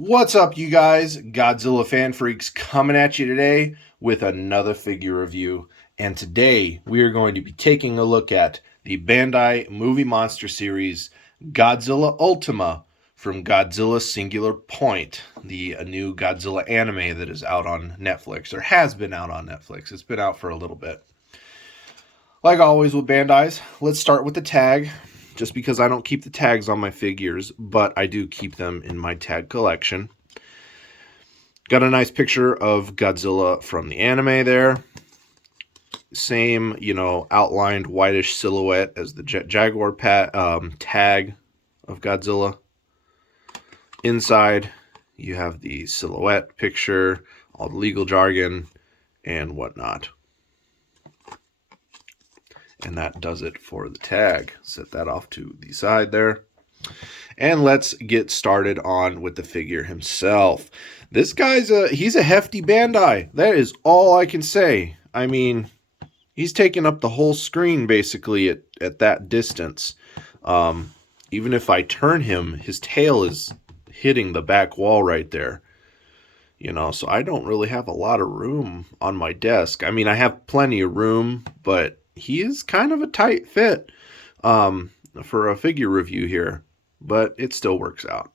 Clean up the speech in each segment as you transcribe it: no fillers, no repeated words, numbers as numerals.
What's up, you guys? Godzilla fan freaks coming at you today with another figure review. And today we are going to be taking a look at the Bandai movie monster series Godzilla Ultima from Godzilla Singular Point, the new Godzilla anime that is out on Netflix, or has been out on Netflix. It's been out for a little bit. Like always with Bandai's, let's start with the tag. Just because I don't keep the tags on my figures, but I do keep them in my tag collection. Got a nice picture of Godzilla from the anime there. Same, outlined whitish silhouette as the Jaguar tag of Godzilla. Inside, you have the silhouette picture, all the legal jargon, and whatnot. And that does it for the tag. Set that off to the side there. And let's get started on with the figure himself. This guy's he's a hefty Bandai. That is all I can say. I mean, he's taking up the whole screen basically at that distance. Even if I turn him, his tail is hitting the back wall right there. So I don't really have a lot of room on my desk. I mean, I have plenty of room, but he is kind of a tight fit for a figure review here, but it still works out.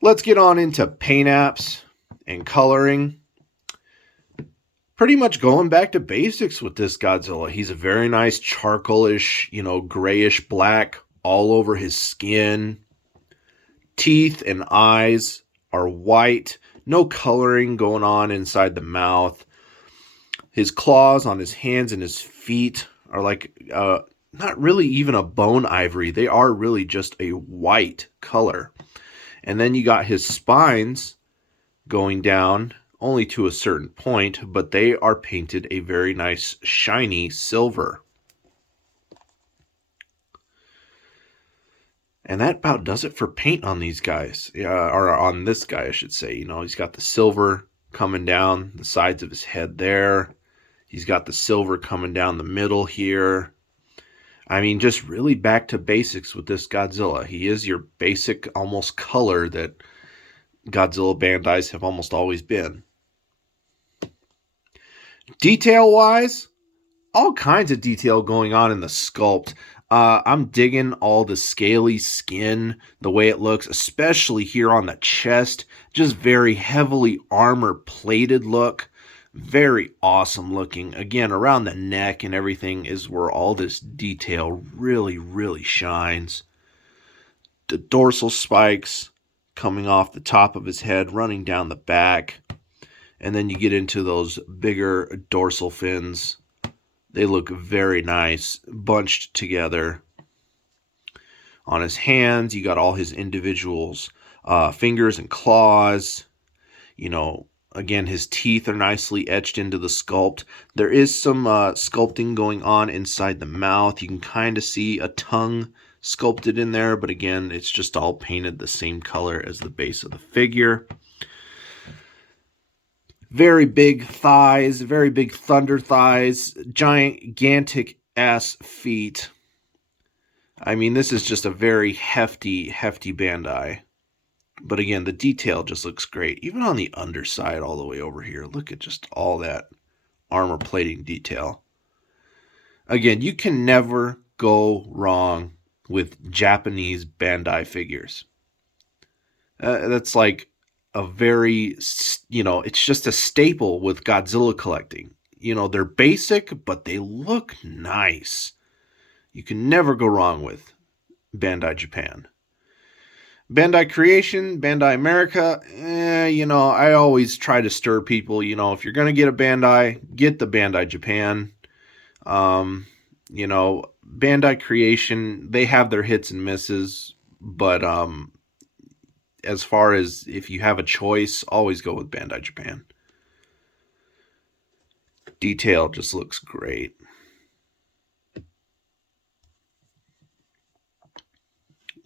Let's get on into paint apps and coloring. Pretty much going back to basics with this Godzilla. He's a very nice charcoalish, grayish black all over his skin. Teeth and eyes are white. No coloring going on inside the mouth. His claws on his hands and his feet are like not really even a bone ivory. They are really just a white color. And then you got his spines going down only to a certain point, but they are painted a very nice shiny silver. And that about does it for paint on these guys. Or on this guy, I should say. He's got the silver coming down the sides of his head there. He's got the silver coming down the middle here. I mean, just really back to basics with this Godzilla. He is your basic almost color that Godzilla Bandais have almost always been. Detail-wise, all kinds of detail going on in the sculpt. I'm digging all the scaly skin, the way it looks, especially here on the chest. Just very heavily armor-plated look. Very awesome looking. Again, around the neck and everything is where all this detail really, really shines. The dorsal spikes coming off the top of his head, running down the back. And then you get into those bigger dorsal fins. They look very nice, bunched together. On his hands, you got all his individuals, fingers and claws. Again, his teeth are nicely etched into the sculpt. There is some sculpting going on inside the mouth. You can kind of see a tongue sculpted in there, but again, it's just all painted the same color as the base of the figure. Very big thighs, very big thunder thighs, gigantic ass feet. I mean, this is just a very hefty Bandai. But again, the detail just looks great. Even on the underside all the way over here. Look at just all that armor plating detail. Again, you can never go wrong with Japanese Bandai figures. That's like a very, it's just a staple with Godzilla collecting. They're basic, but they look nice. You can never go wrong with Bandai Japan. Bandai Creation, Bandai America, I always try to stir people. If you're going to get a Bandai, get the Bandai Japan. Bandai Creation, they have their hits and misses, but as far as if you have a choice, always go with Bandai Japan. Detail just looks great.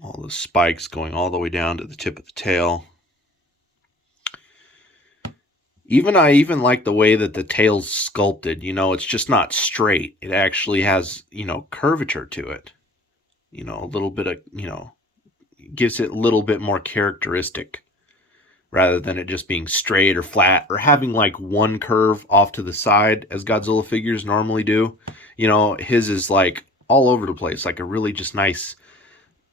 All the spikes going all the way down to the tip of the tail. I even like the way that the tail's sculpted. It's just not straight. It actually has, curvature to it. A little bit of, gives it a little bit more characteristic rather than it just being straight or flat or having like one curve off to the side as Godzilla figures normally do. You know, his is like all over the place, like a really just nice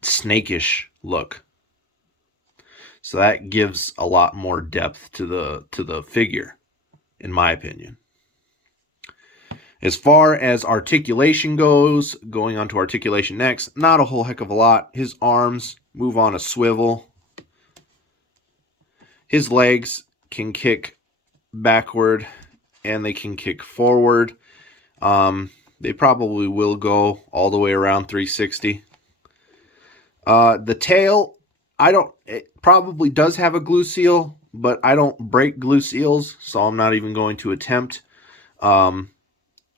snakish look. So that gives a lot more depth to the figure, in my opinion. As far as articulation goes, going on to articulation next, not a whole heck of a lot. His arms move on a swivel. His legs can kick backward and they can kick forward. They probably will go all the way around 360. The tail, it probably does have a glue seal, but I don't break glue seals, so I'm not even going to attempt.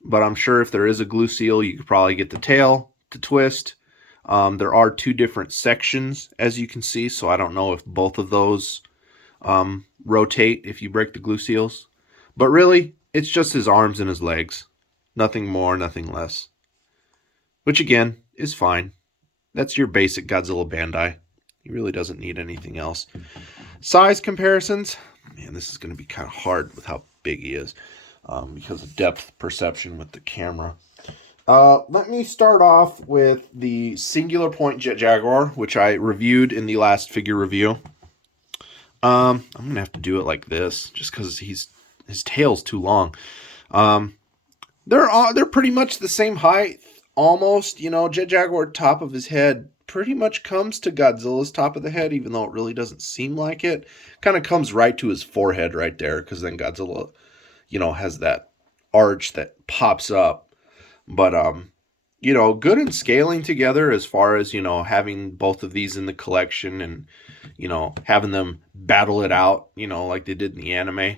But I'm sure if there is a glue seal, you could probably get the tail to twist. There are two different sections, as you can see, so I don't know if both of those rotate if you break the glue seals. But really, it's just his arms and his legs. Nothing more, nothing less. Which again, is fine. That's your basic Godzilla Bandai. He really doesn't need anything else. Size comparisons. Man, this is going to be kind of hard with how big he is. Because of depth perception with the camera. Let me start off with the Singular Point Jet Jaguar, which I reviewed in the last figure review. I'm going to have to do it like this, just because his tail's too long. They're pretty much the same height, almost. You know, Jet Jaguar top of his head pretty much comes to Godzilla's top of the head, even though it really doesn't seem like it. Kind of comes right to his forehead right there, because then Godzilla, you know, has that arch that pops up. But, you know, good in scaling together as far as, you know, having both of these in the collection and, you know, having them battle it out, you know, like they did in the anime.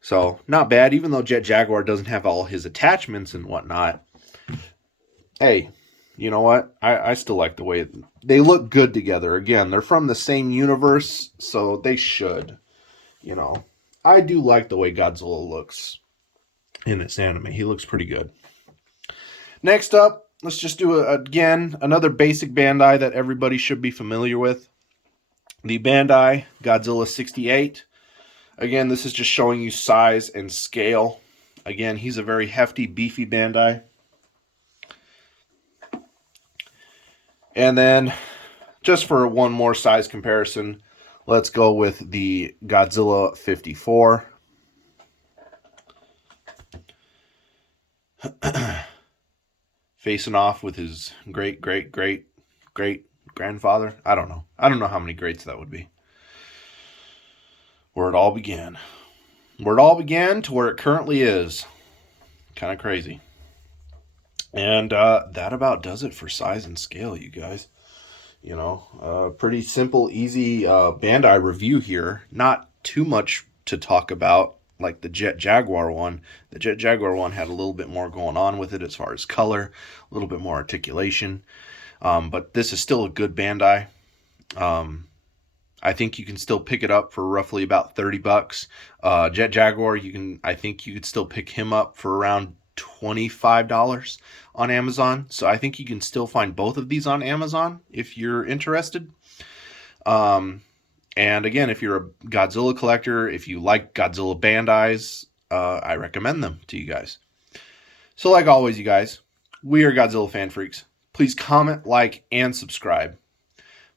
So, not bad, even though Jet Jaguar doesn't have all his attachments and whatnot. Hey, you know what? I still like the way they look good together. Again, they're from the same universe, so they should, you know. I do like the way Godzilla looks in this anime. He looks pretty good. Next up, let's just do, again, another basic Bandai that everybody should be familiar with. The Bandai Godzilla 68. Again, this is just showing you size and scale. Again, he's a very hefty, beefy Bandai. And then, just for one more size comparison, let's go with the Godzilla 54. Facing off with his great grandfather. I don't know how many greats that would be. Where it all began. Where it all began to where it currently is. Kind of crazy. And that about does it for size and scale, you guys. You know, pretty simple, easy Bandai review here. Not too much to talk about like the Jet Jaguar one. The Jet Jaguar one had a little bit more going on with it as far as color, a little bit more articulation. But this is still a good Bandai. I think you can still pick it up for roughly about $30. Jet Jaguar, I think you could still pick him up for around $25 on Amazon. So I think you can still find both of these on Amazon if you're interested. And again, if you're a Godzilla collector, if you like Godzilla Bandais, I recommend them to you guys. So like always, you guys, we are Godzilla fan freaks. Please comment, like, and subscribe.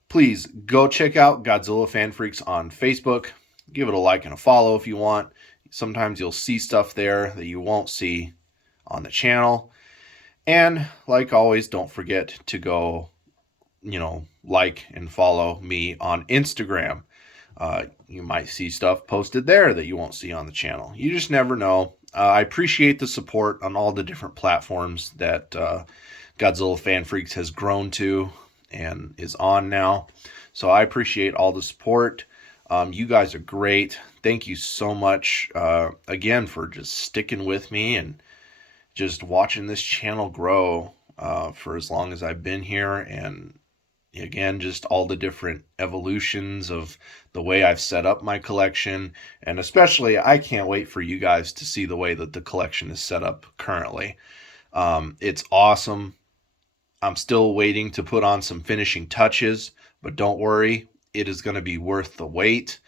Please go check out Godzilla Fan Freaks on Facebook. Give it a like and a follow if you want. Sometimes you'll see stuff there that you won't see on the channel. And like always, don't forget to go, you know, like and follow me on Instagram. You might see stuff posted there that you won't see on the channel. You just never know. I appreciate the support on all the different platforms that Godzilla Fan Freaks has grown to and is on now. So I appreciate all the support. You guys are great. Thank you so much again for just sticking with me and just watching this channel grow for as long as I've been here. And again, just all the different evolutions of the way I've set up my collection. And especially, I can't wait for you guys to see the way that the collection is set up currently. It's awesome. I'm still waiting to put on some finishing touches, but don't worry, it is going to be worth the wait.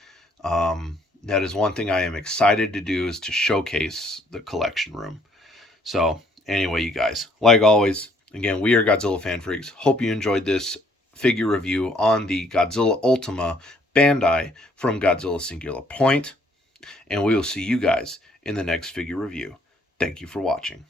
That is one thing I am excited to do, is to showcase the collection room. So anyway, you guys, like always, again, we are Godzilla Fan Freaks. Hope you enjoyed this figure review on the Godzilla Ultima Bandai from Godzilla Singular Point. And we will see you guys in the next figure review. Thank you for watching.